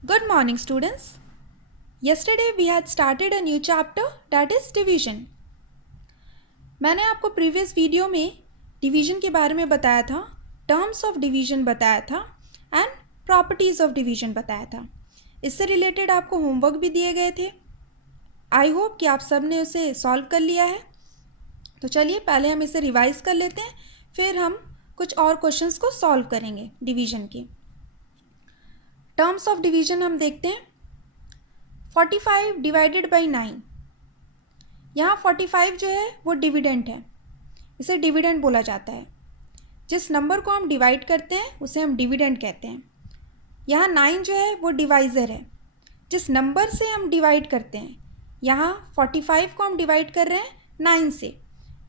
Good morning, students. Yesterday we had started a new chapter, that is division. मैंने आपको previous video में division के बारे में बताया था, टर्म्स ऑफ डिवीजन बताया था एंड प्रॉपर्टीज़ ऑफ डिवीजन बताया था. इससे रिलेटेड आपको होमवर्क भी दिए गए थे. आई होप कि आप सब ने उसे सॉल्व कर लिया है. तो चलिए पहले हम इसे रिवाइज कर लेते हैं, फिर हम कुछ और क्वेश्चंस को सॉल्व करेंगे डिवीजन के. टर्म्स ऑफ डिवीजन हम देखते हैं. 45 डिवाइडेड बाई 9. यहाँ 45 जो है वो डिविडेंड है, इसे डिविडेंड बोला जाता है. जिस नंबर को हम डिवाइड करते हैं उसे हम डिविडेंड कहते हैं. यहाँ 9 जो है वो डिवाइज़र है. जिस नंबर से हम डिवाइड करते हैं, यहाँ 45 को हम डिवाइड कर रहे हैं 9 से,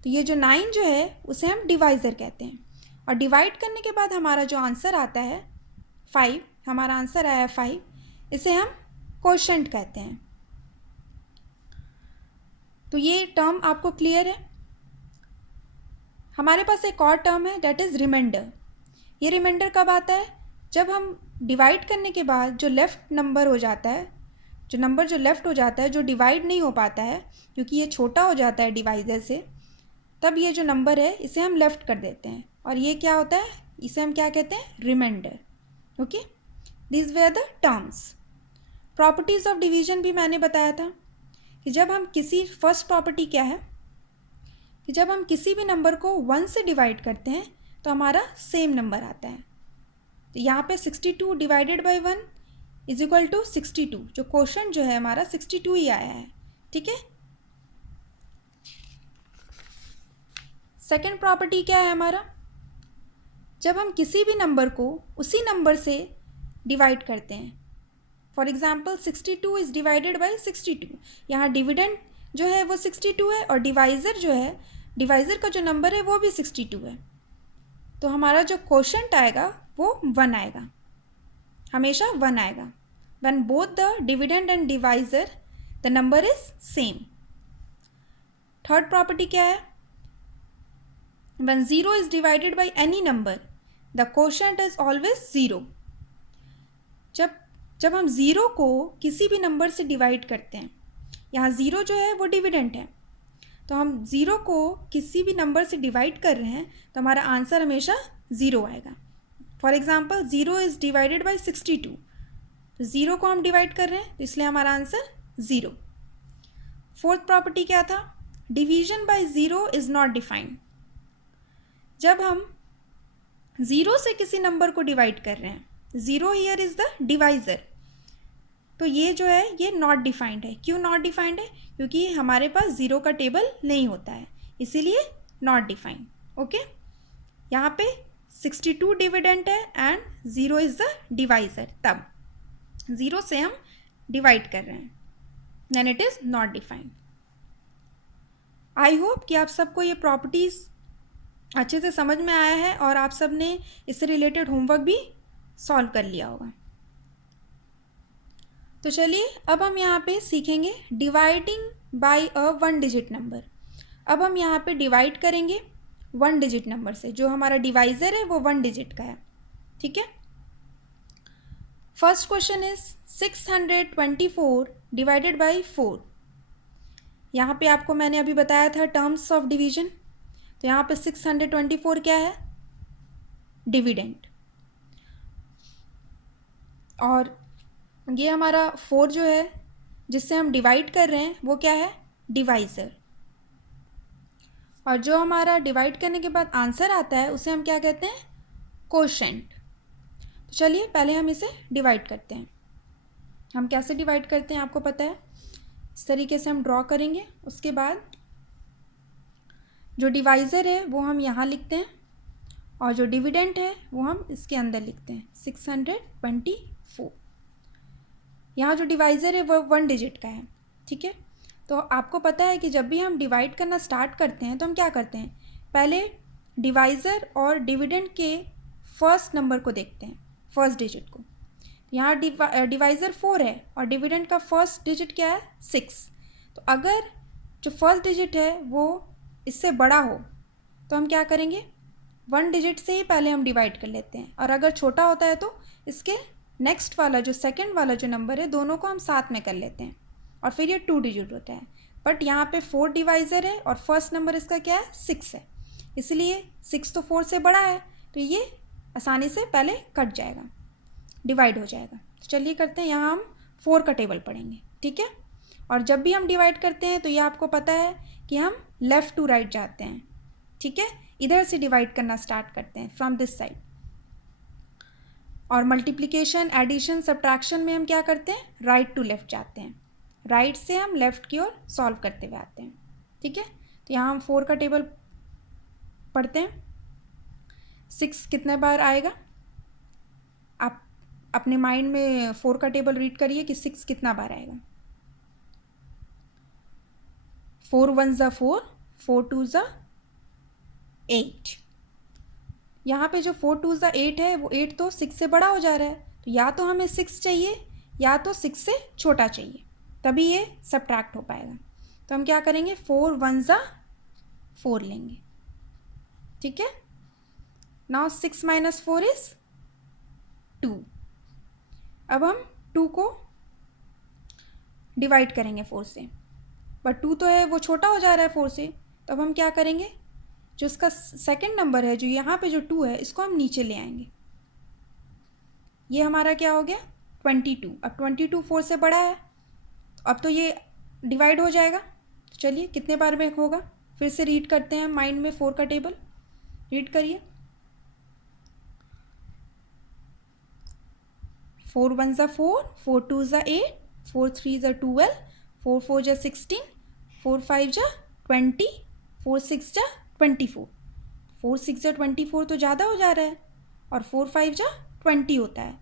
तो ये जो 9 जो है उसे हम डिवाइज़र कहते हैं. और डिवाइड करने के बाद हमारा जो आंसर आता है 5, हमारा आंसर आया 5, इसे हम कोशेंट कहते हैं. तो ये टर्म आपको क्लियर है. हमारे पास एक और टर्म है, दैट इज़ रिमाइंडर. ये रिमाइंडर कब आता है? जब हम डिवाइड करने के बाद जो लेफ़्ट नंबर हो जाता है, जो नंबर जो लेफ़्ट हो जाता है, जो डिवाइड नहीं हो पाता है क्योंकि ये छोटा हो जाता है डिवाइज़र से, तब ये जो नंबर है इसे हम लेफ़्ट कर देते हैं. और ये क्या होता है? इसे हम क्या कहते हैं? Remainder. Okay, this way are the terms. Properties of division भी मैंने बताया था कि जब हम किसी फर्स्ट प्रॉपर्टी क्या है कि जब हम किसी भी नंबर को 1 से डिवाइड करते हैं तो हमारा सेम नंबर आता है. तो यहाँ पे 62 divided by 1 is equal to 62. जो क्वोशंट जो है हमारा 62 ही आया है. ठीक है. सेकेंड प्रॉपर्टी क्या है हमारा? जब हम किसी भी नंबर को उसी नंबर से डिवाइड करते हैं. For example 62 is divided by 62. यहाँ डिविडेंड जो है वो 62 है और डिवाइज़र जो है, डिवाइज़र का जो नंबर है वो भी 62 है. तो हमारा जो क्वोशंट आएगा वो 1 आएगा, हमेशा 1 आएगा. When both the dividend and divisor the number is same. Third property क्या है? When 0 is divided by any number the quotient is always 0. जब हम 0 को किसी भी नंबर से डिवाइड करते हैं, यहाँ 0 जो है वो डिविडेंट है, तो हम 0 को किसी भी नंबर से डिवाइड कर रहे हैं तो हमारा आंसर हमेशा 0 आएगा. For example 0 is divided by 62, तो 0 को हम डिवाइड कर रहे हैं तो इसलिए हमारा आंसर 0. फोर्थ प्रॉपर्टी क्या था? Division by 0 is not defined. जब हम 0 से किसी नंबर को डिवाइड कर रहे हैं, 0 हियर इज़ द डिवाइज़र, तो ये जो है ये नॉट डिफाइंड है. क्यों नॉट डिफाइंड है? क्योंकि हमारे पास 0 का टेबल नहीं होता है, इसीलिए नॉट डिफाइंड. ओके, यहाँ पे 62 डिविडेंट है एंड 0 इज़ द डिवाइज़र, तब 0 से हम डिवाइड कर रहे हैं, then it is not defined. I hope कि आप सबको ये प्रॉपर्टीज़ अच्छे से समझ में आया है और आप सब ने इससे रिलेटेड होमवर्क भी सॉल्व कर लिया होगा. तो चलिए अब हम यहाँ पे सीखेंगे dividing by a 1 digit number. अब हम यहाँ पे डिवाइड करेंगे 1 डिजिट नंबर से. जो हमारा डिवाइज़र है वो 1 डिजिट का है. ठीक है. First question is 624 divided by 4. यहाँ पे आपको मैंने अभी बताया था टर्म्स ऑफ डिवीजन. तो यहाँ पे 624 क्या है? डिविडेंड. और ये हमारा 4 जो है जिससे हम डिवाइड कर रहे हैं वो क्या है? डिवाइज़र. और जो हमारा डिवाइड करने के बाद आंसर आता है उसे हम क्या कहते हैं? कोशेंट. तो चलिए पहले हम इसे डिवाइड करते हैं. हम कैसे डिवाइड करते हैं आपको पता है. इस तरीके से हम ड्रॉ करेंगे. उसके बाद जो डिवाइज़र है वो हम यहाँ लिखते हैं और जो डिविडेंट है वो हम इसके अंदर लिखते हैं 624. यहाँ जो डिवाइज़र है वो 1 डिजिट का है. ठीक है. तो आपको पता है कि जब भी हम डिवाइड करना स्टार्ट करते हैं तो हम क्या करते हैं? पहले डिवाइज़र और डिविडेंड के फर्स्ट नंबर को देखते हैं, फर्स्ट डिजिट को. यहाँ डिवाइज़र 4 है और डिविडेंड का फर्स्ट डिजिट क्या है? 6. तो अगर जो फर्स्ट डिजिट है वो इससे बड़ा हो तो हम क्या करेंगे? 1 डिजिट से ही पहले हम डिवाइड कर लेते हैं, और अगर छोटा होता है तो इसके नेक्स्ट वाला जो सेकंड वाला जो नंबर है दोनों को हम साथ में कर लेते हैं और फिर ये 2 डिजिट होता है। बट यहाँ पे 4 डिवाइज़र है और फर्स्ट नंबर इसका क्या है 6 है, इसलिए 6 तो 4 से बड़ा है तो ये आसानी से पहले कट जाएगा, डिवाइड हो जाएगा। तो चलिए करते हैं, यहाँ हम 4 का टेबल पढ़ेंगे, ठीक है। और जब भी हम डिवाइड करते हैं तो ये आपको पता है कि हम लेफ़्ट टू राइट जाते हैं, ठीक है, इधर से डिवाइड करना स्टार्ट करते हैं फ्रॉम दिस साइड। और मल्टीप्लिकेशन, एडिशन, सब्ट्रैक्शन में हम क्या करते हैं, राइट टू लेफ़्ट जाते हैं, राइट से हम लेफ़्ट की ओर सॉल्व करते हुए आते हैं, ठीक है। तो यहाँ हम 4 का टेबल पढ़ते हैं। 6 कितने बार आएगा, आप अपने माइंड में 4 का टेबल रीड करिए कि 6 कितना बार आएगा। 4 1 ज़ा 4, 4 2 ज़ा 8। यहाँ पे जो 4 2 ज़ा 8 है वो 8 तो 6 से बड़ा हो जा रहा है, तो या तो हमें 6 चाहिए या तो 6 से छोटा चाहिए, तभी ये सब्ट्रैक्ट हो पाएगा। तो हम क्या करेंगे, 4 1 ज़ा 4 लेंगे, ठीक है। Now 6 minus 4 is 2। अब हम 2 को डिवाइड करेंगे 4 से, बट 2 तो है वो छोटा हो जा रहा है 4 से, तो अब हम क्या करेंगे, जो इसका सेकंड नंबर है, जो यहाँ पे जो 2 है, इसको हम नीचे ले आएंगे। ये हमारा क्या हो गया 22। अब 22 4 से बड़ा है, अब तो ये डिवाइड हो जाएगा। तो चलिए कितने बार में होगा, फिर से रीड करते हैं माइंड में 4 का टेबल, रीड करिए। 4 1 ज़ा 4, 4 2 ज़ा 8, 4 3 ज़ा 12, 4 4 ज़ा 16, 4 5 ज़ा 20, 4 6 ज़ा 24। 4 6 ज़ा 24 तो ज़्यादा हो जा रहा है और 4 5 ज़ा 20 होता है,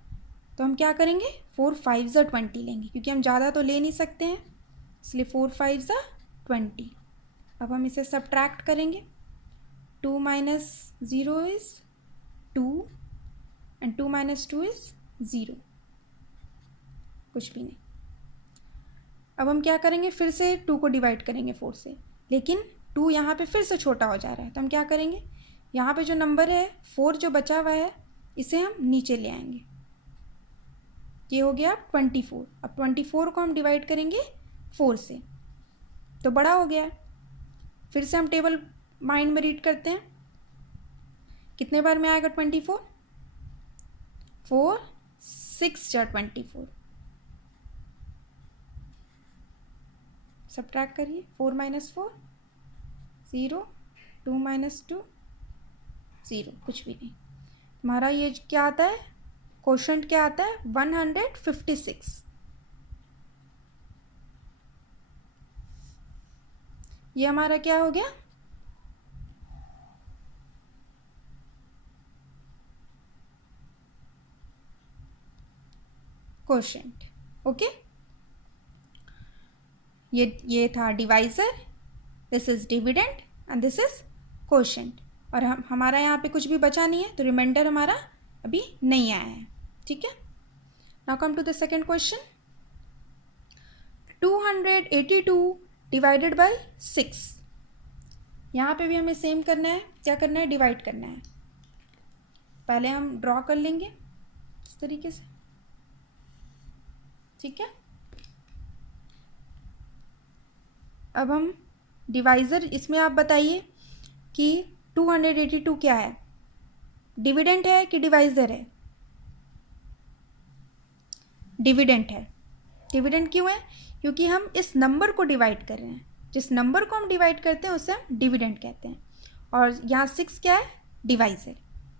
तो हम क्या करेंगे 4 5 ज़ा 20 लेंगे, क्योंकि हम ज़्यादा तो ले नहीं सकते हैं, इसलिए 4 5 ज़ा 20। अब हम इसे सब्ट्रैक्ट करेंगे। 2 minus 0 is 2 and 2 minus 2 is 0, कुछ भी नहीं। अब हम क्या करेंगे, फिर से 2 को डिवाइड करेंगे 4 से, लेकिन 2 यहाँ पे फिर से छोटा हो जा रहा है, तो हम क्या करेंगे, यहाँ पे जो नंबर है 4 जो बचा हुआ है, इसे हम नीचे ले आएंगे। ये हो गया 24। अब 24 को हम डिवाइड करेंगे 4 से, तो बड़ा हो गया है। फिर से हम टेबल माइंड में रीड करते हैं, कितने बार में आएगा 24, 4 6 ज़ा 24, सब्ट्रैक्ट करिए। 4 माइनस 4 0, 2 माइनस 2 0, कुछ भी नहीं। हमारा ये क्या आता है, क्वोशंट क्या आता है 156। ये हमारा क्या हो गया, क्वोशंट, ओके। ये था divisor, this is dividend and this is quotient. और हमारा यहाँ पे कुछ भी बचा नहीं है, तो रिमाइंडर हमारा अभी नहीं आया है, ठीक है। Now come to the second question. 282 divided by 6। यहाँ पे भी हमें सेम करना है, क्या करना है, डिवाइड करना है। पहले हम ड्रॉ कर लेंगे इस तरीके से, ठीक है। अब हम डिवाइज़र, इसमें आप बताइए कि 282 क्या है, डिविडेंट है कि डिवाइज़र है, डिविडेंट है। डिविडेंट क्यों है, क्योंकि हम इस नंबर को डिवाइड कर रहे हैं, जिस नंबर को हम डिवाइड करते हैं उसे हम डिविडेंट कहते हैं। और यहाँ 6 क्या है, डिवाइज़र,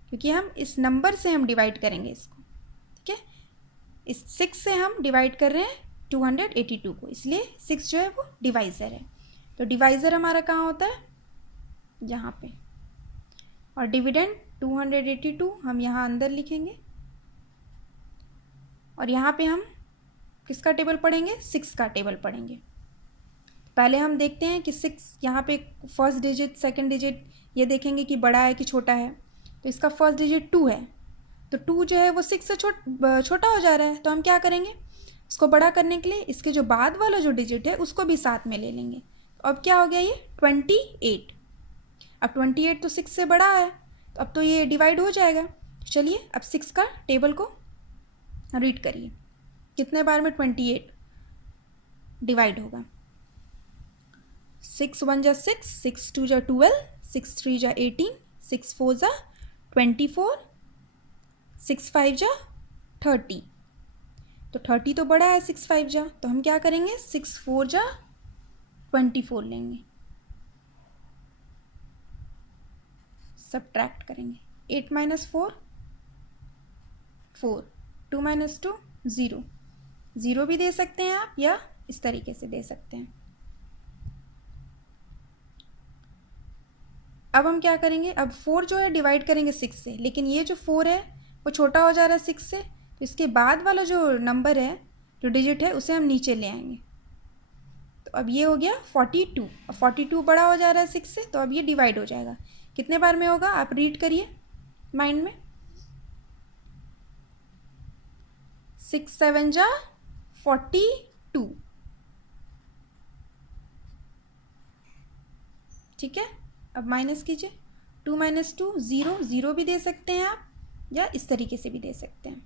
क्योंकि हम इस नंबर से हम डिवाइड करेंगे इसको, ठीक है। इस 6 से हम डिवाइड कर रहे हैं 282 को, इसलिए 6 जो है वो डिवाइज़र है। तो डिवाइज़र हमारा कहाँ होता है, यहाँ पे। और डिविडेंड 282 हम यहाँ अंदर लिखेंगे, और यहाँ पे हम किसका टेबल पढ़ेंगे, 6 का टेबल पढ़ेंगे। पहले हम देखते हैं कि 6 यहाँ पे फर्स्ट डिजिट, सेकंड डिजिट ये देखेंगे कि बड़ा है कि छोटा है। तो इसका फर्स्ट डिजिट 2 है, तो 2 जो है वो 6 से छोटा हो जा रहा है, तो हम क्या करेंगे, इसको बड़ा करने के लिए इसके जो बाद वाला जो डिजिट है उसको भी साथ में ले लेंगे। तो अब क्या हो गया, ये 28। अब 28 तो 6 से बड़ा है, तो अब तो ये डिवाइड हो जाएगा। चलिए अब 6 का टेबल को रीड करिए कितने बार में 28 डिवाइड होगा। 6 1 जा 6, 6 2 जा 12, 6 3 जा 18, 6 4 जा 24, 6 5 जा 30। तो 30 तो बड़ा है 6 5 जा, तो हम क्या करेंगे 6 4 जा 24 लेंगे, सब्ट्रैक्ट करेंगे। 8 माइनस 4 4, 2 माइनस 2 0, 0 भी दे सकते हैं आप या इस तरीके से दे सकते हैं। अब हम क्या करेंगे, अब 4 जो है डिवाइड करेंगे 6 से, लेकिन ये जो 4 है वो छोटा हो जा रहा है 6 से, तो इसके बाद वाला जो नंबर है, जो डिजिट है, उसे हम नीचे ले आएंगे। तो अब ये हो गया 42, और 42 बड़ा हो जा रहा है 6 से, तो अब ये डिवाइड हो जाएगा। कितने बार में होगा आप रीड करिए माइंड में। 6 7 जा 42, ठीक है। अब माइनस कीजिए, 2 माइनस 2 0, 0 भी दे सकते हैं आप या इस तरीके से भी दे सकते हैं।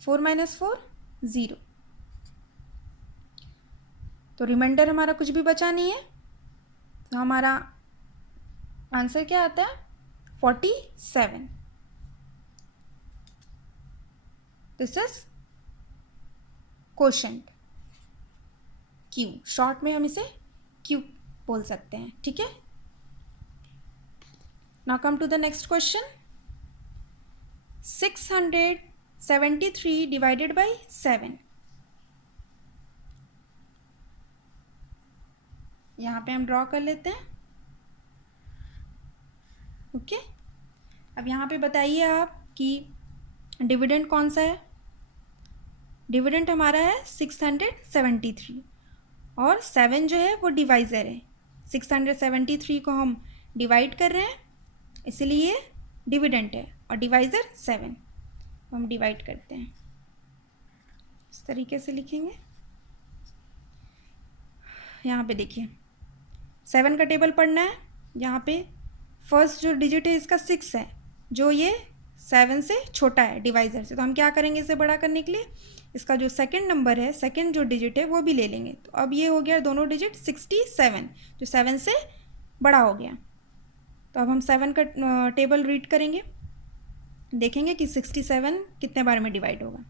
4 माइनस 4 0, तो रिमाइंडर हमारा कुछ भी बचा नहीं है, तो हमारा आंसर क्या आता है 47। This is quotient q, short में हम इसे क्यू बोल सकते हैं, ठीक है। Now come to the next question. 673 divided by 7। यहाँ पे हम ड्रॉ कर लेते हैं, ओके। अब यहाँ पे बताइए आप कि डिविडेंड कौन सा है। डिविडेंड हमारा है 673 और 7 जो है वो डिवाइज़र है। 673 को हम डिवाइड कर रहे हैं, इसलिए डिविडेंड है, और डिवाइज़र 7, तो हम डिवाइड करते हैं, इस तरीके से लिखेंगे। यहाँ पे देखिए 7 का टेबल पढ़ना है। यहाँ पे फर्स्ट जो डिजिट है इसका 6 है, जो ये 7 से छोटा है डिवाइज़र से, तो हम क्या करेंगे इसे बड़ा करने के लिए, इसका जो सेकंड नंबर है, सेकंड जो डिजिट है वो भी ले लेंगे। तो अब ये हो गया दोनों डिजिट 67, जो 7 से बड़ा हो गया। तो अब हम 7 का टेबल रीड करेंगे, देखेंगे कि 67 कितने बार में डिवाइड होगा।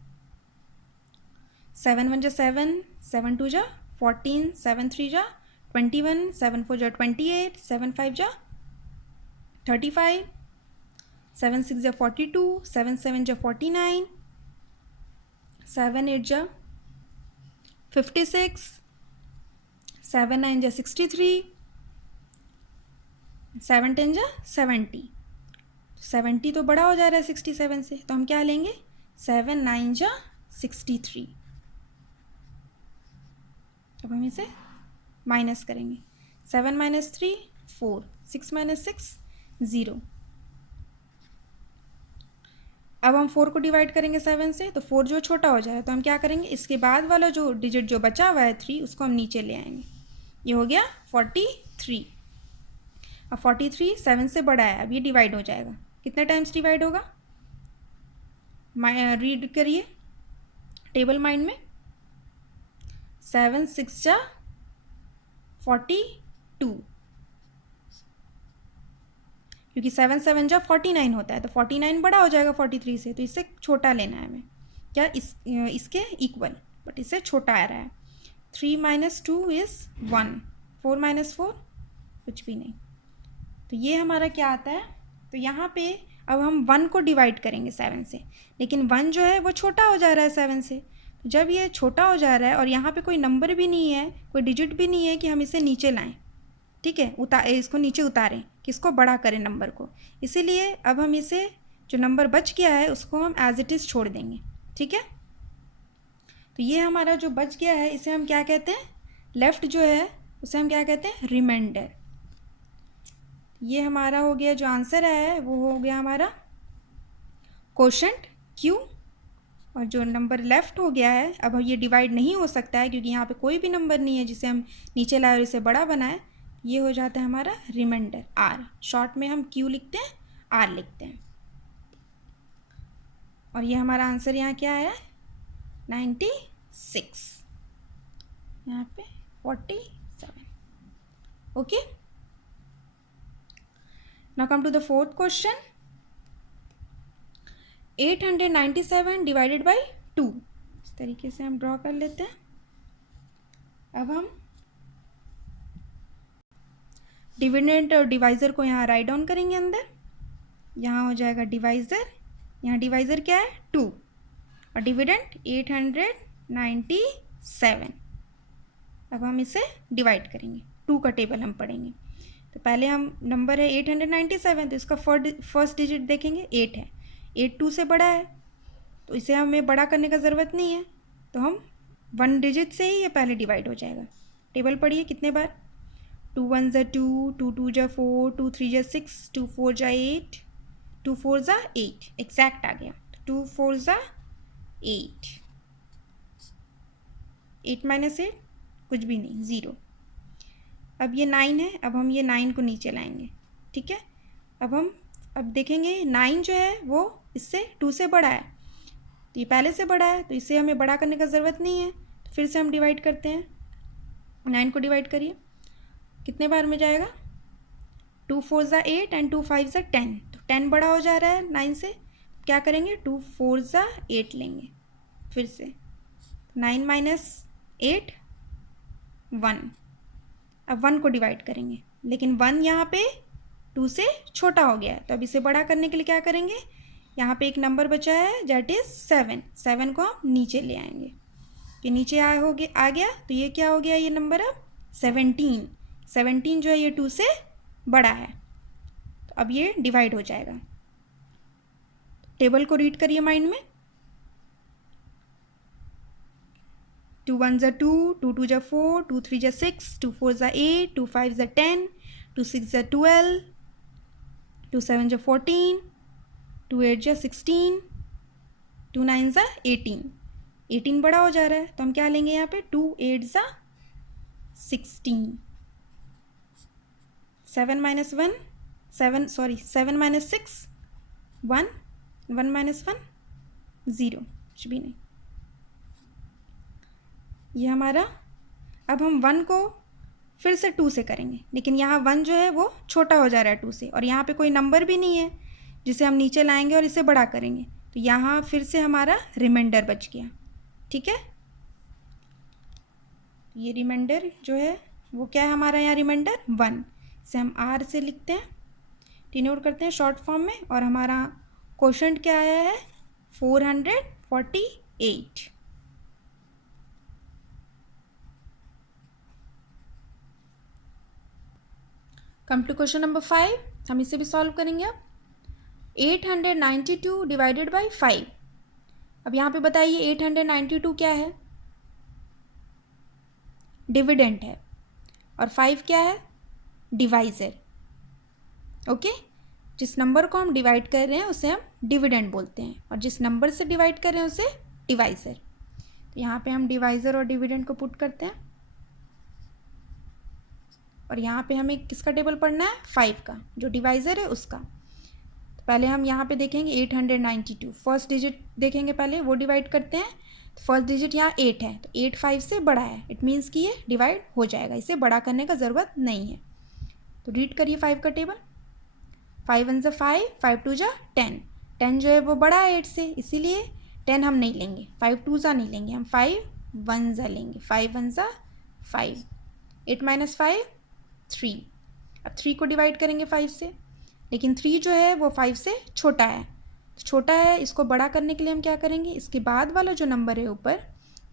7 1 जा 7, 7 2 जा 14, 7 3 जा 21, 7 4 जा 28, 7 5 जा 35, 7 6 जा 42, 7 7 जा 49, 7 8 जा 56, 7 9 जा 63, 7 10 जा 70। 70 तो बड़ा हो जा रहा है 67 से, तो हम क्या लेंगे 7 9 जा 63। अब हम इसे माइनस करेंगे। 7 माइनस 3 4, 6 माइनस 6 0। अब हम 4 को डिवाइड करेंगे 7 से, तो 4 जो छोटा हो जाएगा, तो हम क्या करेंगे इसके बाद वाला जो डिजिट जो बचा हुआ है 3, उसको हम नीचे ले आएंगे। ये हो गया 43। अब 43 7 से बड़ा है, अब ये डिवाइड हो जाएगा। कितने टाइम्स डिवाइड होगा, रीड करिए टेबल माइंड में। 7 6 जा 42, क्योंकि 7 7 जा 49 होता है, तो 49 बड़ा हो जाएगा 43 से, तो इससे छोटा लेना है हमें, क्या इसके इक्वल, बट इससे छोटा आ रहा है। 3 माइनस 2 इज़ 1, 4 माइनस 4 कुछ भी नहीं, तो ये हमारा क्या आता है। तो यहाँ पे अब हम 1 को डिवाइड करेंगे 7 से, लेकिन 1 जो है वो छोटा हो जा रहा है 7 से। तो जब ये छोटा हो जा रहा है और यहाँ पे कोई नंबर भी नहीं है, कोई डिजिट भी नहीं है कि हम इसे नीचे लाएं, ठीक है, इसको नीचे उतारें, किसको बड़ा करें नंबर को, इसीलिए अब हम इसे जो नंबर बच गया है उसको हम एज इट इज़ छोड़ देंगे, ठीक है। तो ये हमारा जो बच गया है इसे हम क्या कहते हैं, लेफ़्ट जो है उसे हम क्या कहते हैं, रिमाइंडर। ये हमारा हो गया, जो आंसर है वो हो गया हमारा क्वोशंट क्यू, और जो नंबर लेफ़्ट हो गया है, अब ये डिवाइड नहीं हो सकता है क्योंकि यहाँ पे कोई भी नंबर नहीं है जिसे हम नीचे लाए और इसे बड़ा बनाए, ये हो जाता है हमारा रिमाइंडर आर। शॉर्ट में हम क्यू लिखते हैं, आर लिखते हैं, और ये हमारा आंसर यहाँ क्या है 96, यहाँ पे 47. Okay, now come to the fourth question. 897 divided by 2. इस तरीके से हम ड्रॉ कर लेते हैं. अब हम डिविडेंड और डिवाइज़र को यहाँ राइट डाउन करेंगे अंदर. यहाँ हो जाएगा डिवाइज़र, यहाँ डिवाइज़र क्या है 2 और डिविडेंड 897. अब हम इसे डिवाइड करेंगे, 2 का टेबल हम पढ़ेंगे. तो पहले हम नंबर है 897, तो इसका फर्स्ट डिजिट देखेंगे 8 है. 8 2 से बड़ा है तो इसे हमें बड़ा करने का ज़रूरत नहीं है, तो हम 1 डिजिट से ही ये पहले डिवाइड हो जाएगा. टेबल पढ़िए कितने बार. 2 1 ज़ा 2, 2 2 ज़ा 4, 2 3 ज़ा 6, 2 4 ज़ा 8, 2 4 ज़ा 8. एग्जैक्ट आ गया. 2 4 ज़ा 8. 8 माइनस 8 कुछ भी नहीं, 0. अब ये 9 है, अब हम ये 9 को नीचे लाएंगे. ठीक है, अब देखेंगे 9 जो है वो इससे 2 से बड़ा है, तो ये पहले से बड़ा है, तो इसे हमें बड़ा करने का ज़रूरत नहीं है. तो फिर से हम डिवाइड करते हैं. 9 को डिवाइड करिए, कितने बार में जाएगा. 2 4 ज़ा 8 एंड 2 5 ज़ा 10. तो 10 बड़ा हो जा रहा है 9 से, क्या करेंगे 2 4 ज़ा 8 लेंगे. फिर से 9 माइनस 8 1. अब 1 को डिवाइड करेंगे, लेकिन 1 यहाँ पे 2 से छोटा हो गया है, तो अब इसे बड़ा करने के लिए क्या करेंगे, यहाँ पे एक नंबर बचा है दैट इज़ 7. 7 को हम नीचे ले आएंगे, कि नीचे आ गया, तो ये क्या हो गया, ये नंबर अब 17. 17 जो है ये 2 से बड़ा है, तो अब ये डिवाइड हो जाएगा. टेबल को रीड करिए माइंड में. 2 1 ज़ा 2, 2 2 ज़ा 4, 2 3 ज़ा 6, 2 4 ज़ा 8, 2 5 ज़ा 10, 2 6 ज़ा 12, 2 7 ज़ा 14, 2 8 ज़ा 16, 2 9 ज़ा 18. 18 बड़ा हो जा रहा है, तो हम क्या लेंगे यहाँ पे 2 8 ज़ा 16. 7 माइनस 1 7 माइनस 6 1, 1 माइनस 1 0, कुछ भी नहीं. ये हमारा. अब हम 1 को फिर से 2 से करेंगे, लेकिन यहाँ 1 जो है वो छोटा हो जा रहा है 2 से, और यहाँ पे कोई नंबर भी नहीं है जिसे हम नीचे लाएंगे और इसे बड़ा करेंगे, तो यहाँ फिर से हमारा रिमाइंडर बच गया. ठीक है, ये रिमाइंडर जो है वो क्या है हमारा, यहाँ रिमाइंडर 1. इसे हम R से लिखते हैं, डिनोट करते हैं शॉर्ट फॉर्म में, और हमारा क्वोशंट क्या आया है 448. Come to question number 5. हम इसे भी सॉल्व करेंगे. अब 892 डिवाइडेड बाई 5. अब यहाँ पे बताइए 892 क्या है, डिविडेंड है, और 5 क्या है, डिवाइज़र. ओके, जिस नंबर को हम डिवाइड कर रहे हैं उसे हम डिविडेंड बोलते हैं, और जिस नंबर से डिवाइड कर रहे हैं उसे डिवाइज़र. तो यहाँ पे हम डिवाइज़र और डिविडेंड को पुट करते हैं, और यहाँ पे हमें किसका टेबल पढ़ना है, 5 का, जो डिवाइज़र है उसका. तो पहले हम यहाँ पे देखेंगे 892, फर्स्ट डिजिट देखेंगे पहले, वो डिवाइड करते हैं. तो फर्स्ट डिजिट यहाँ 8 है, तो 8 5 से बड़ा है, इट मीन्स कि ये डिवाइड हो जाएगा, इसे बड़ा करने का ज़रूरत नहीं है. तो रीड करिए 5 का टेबल. 5 1 ज़ा 5, 5 2 ज़ा 10. 10 जो है वो बड़ा है 8 से, इसीलिए 10 हम नहीं लेंगे. 5 2 ज़ा नहीं लेंगे, हम 5 1 ज़ा लेंगे. 5 1 ज़ा 5. 8 माइनस 5 3. अब 3 को डिवाइड करेंगे 5 से, लेकिन 3 जो है वो 5 से छोटा है, तो छोटा है, इसको बड़ा करने के लिए हम क्या करेंगे, इसके बाद वाला जो नंबर है ऊपर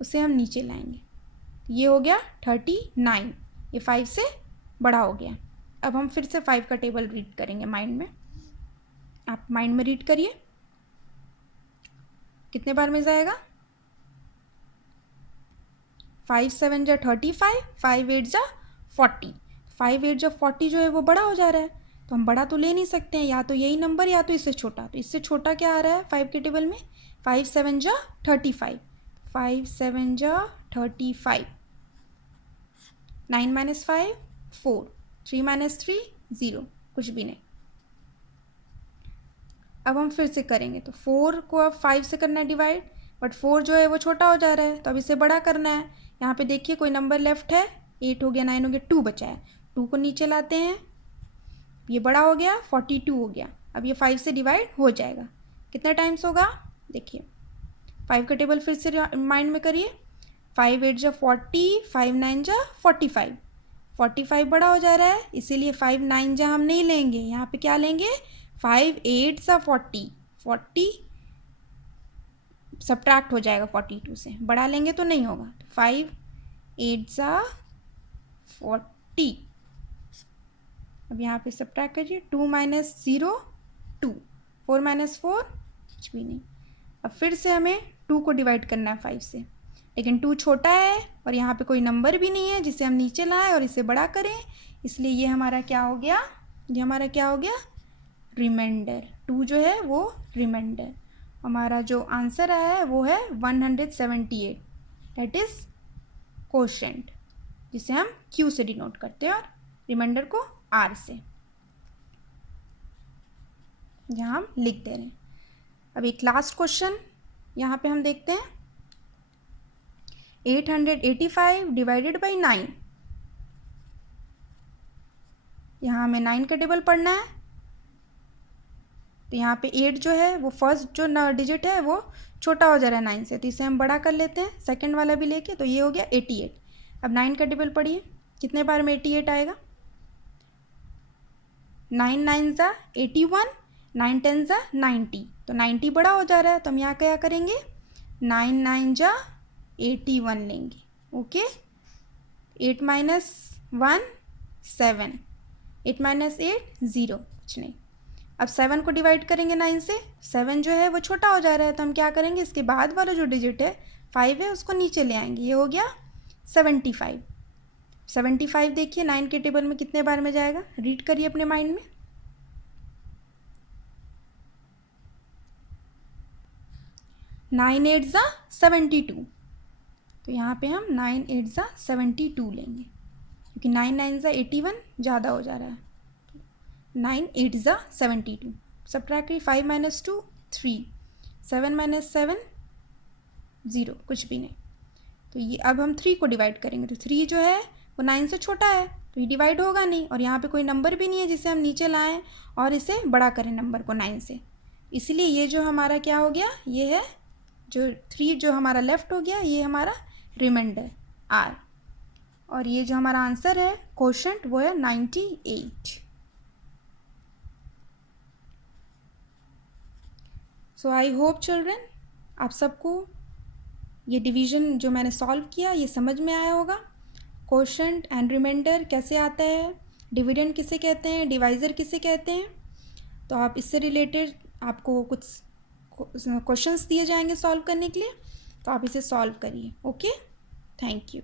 उसे हम नीचे लाएंगे. ये हो गया 39, ये 5 से बड़ा हो गया. अब हम फिर से 5 का टेबल रीड करेंगे माइंड में. आप माइंड में रीड करिए, कितने बार में जाएगा. 5 7 जा 35, 5 8 जा 40. 5 8 जा 40 जो है वो बड़ा हो जा रहा है, तो हम बड़ा तो ले नहीं सकते हैं, या तो यही नंबर या तो इससे छोटा. तो इससे छोटा क्या आ रहा है 5 के टेबल में, 5 7 जा 35. 5 7 जा 35. 9 माइनस 5 4, 3 माइनस 3 0, कुछ भी नहीं. अब हम फिर से करेंगे, तो 4 को अब 5 से करना है डिवाइड, बट 4 जो है वो छोटा हो जा रहा है, तो अब इसे बड़ा करना है। यहाँ पे देखिए कोई नंबर लेफ्ट है, 8 हो गया, 9 हो गया, 2 बचा है, 2 को नीचे लाते हैं, ये बड़ा हो गया, 42 हो गया। अब ये 5 से डिवाइड हो जाएगा, कितना टाइम्स होगा देखिए, 5 का टेबल फिर से माइंड में करिए, 5 8 जा 40, 5 9 जा 45, 45 बड़ा हो जा रहा है, इसीलिए 5 9 जा हम नहीं लेंगे, यहाँ पे क्या लेंगे, 5 8 सा 40, 40 सब्ट्रैक्ट हो जाएगा 42 से, बड़ा लेंगे तो नहीं होगा, 5 8 सा 40, अब यहाँ पे सब्ट्रैक्ट करिए, 2 माइनस 0 2, 4 माइनस 4 कुछ भी नहीं। अब फिर से हमें 2 को डिवाइड करना है 5 से, लेकिन 2 छोटा है और यहाँ पे कोई नंबर भी नहीं है जिसे हम नीचे लाएं और इसे बड़ा करें, इसलिए ये हमारा क्या हो गया, ये हमारा क्या हो गया, रिमाइंडर। 2 जो है वो रिमाइंडर, हमारा जो आंसर आया है वो है 178, दैट इज़ कोशेंट, जिसे हम Q से डिनोट करते हैं और रिमाइंडर को R से यहाँ हम लिख दे रहे हैं। अब एक लास्ट क्वेश्चन यहाँ पे हम देखते हैं, 885 डिवाइडेड बाई 9, यहाँ हमें 9 का टेबल पढ़ना है, तो यहाँ पे 8 जो है वो फर्स्ट जो डिजिट है वो छोटा हो जा रहा है 9 से, तो इसे हम बड़ा कर लेते हैं सेकंड वाला भी लेके, तो ये हो गया 88। अब 9 का टेबल पढ़िए, कितने बार में 88 आएगा, 9 9 ज़ा 81, 9 10 ज़ा 90, तो 90 बड़ा हो जा रहा है, तो हम यहाँ क्या करेंगे, 9 9 जा 81 लेंगे, ओके। 8 माइनस 1 7, 8 माइनस 8 0, कुछ नहीं। अब 7 को डिवाइड करेंगे 9 से, 7 जो है वो छोटा हो जा रहा है, तो हम क्या करेंगे, इसके बाद वाला जो डिजिट है 5 है उसको नीचे ले आएंगे, ये हो गया 75। 75 देखिए 9 के टेबल में कितने बार में जाएगा, रीड करिए अपने माइंड में, 9 8 ज़ा 72, तो यहाँ पे हम 9 8 ज़ा 72 लेंगे, क्योंकि 9 9 ज़ा 81 ज़्यादा हो जा रहा है, 9 8 ज़ा 72, सब्ट्रैक्ट करिए, 5 माइनस 2 3, 7 माइनस 7 0, कुछ भी नहीं। तो ये अब हम 3 को डिवाइड करेंगे, तो 3 जो है वो 9 से छोटा है, तो ये डिवाइड होगा नहीं, और यहाँ पे कोई नंबर भी नहीं है जिसे हम नीचे लाएं और इसे बड़ा करें नंबर को 9 से, इसलिए ये जो हमारा क्या हो गया, ये है जो 3 जो हमारा लेफ्ट हो गया, ये हमारा रिमाइंडर R, और ये जो हमारा आंसर है कोशेंट वो है 98। सो आई होप चिल्ड्रन आप सबको ये डिवीज़न जो मैंने सॉल्व किया ये समझ में आया होगा। कोशेंट एंड रिमाइंडर कैसे आता है, डिविडेंड किसे कहते हैं, डिवाइज़र किसे कहते हैं, तो आप इससे रिलेटेड आपको कुछ क्वेश्चंस दिए जाएंगे सॉल्व करने के लिए, तो आप इसे सॉल्व करिए। Okay, thank you.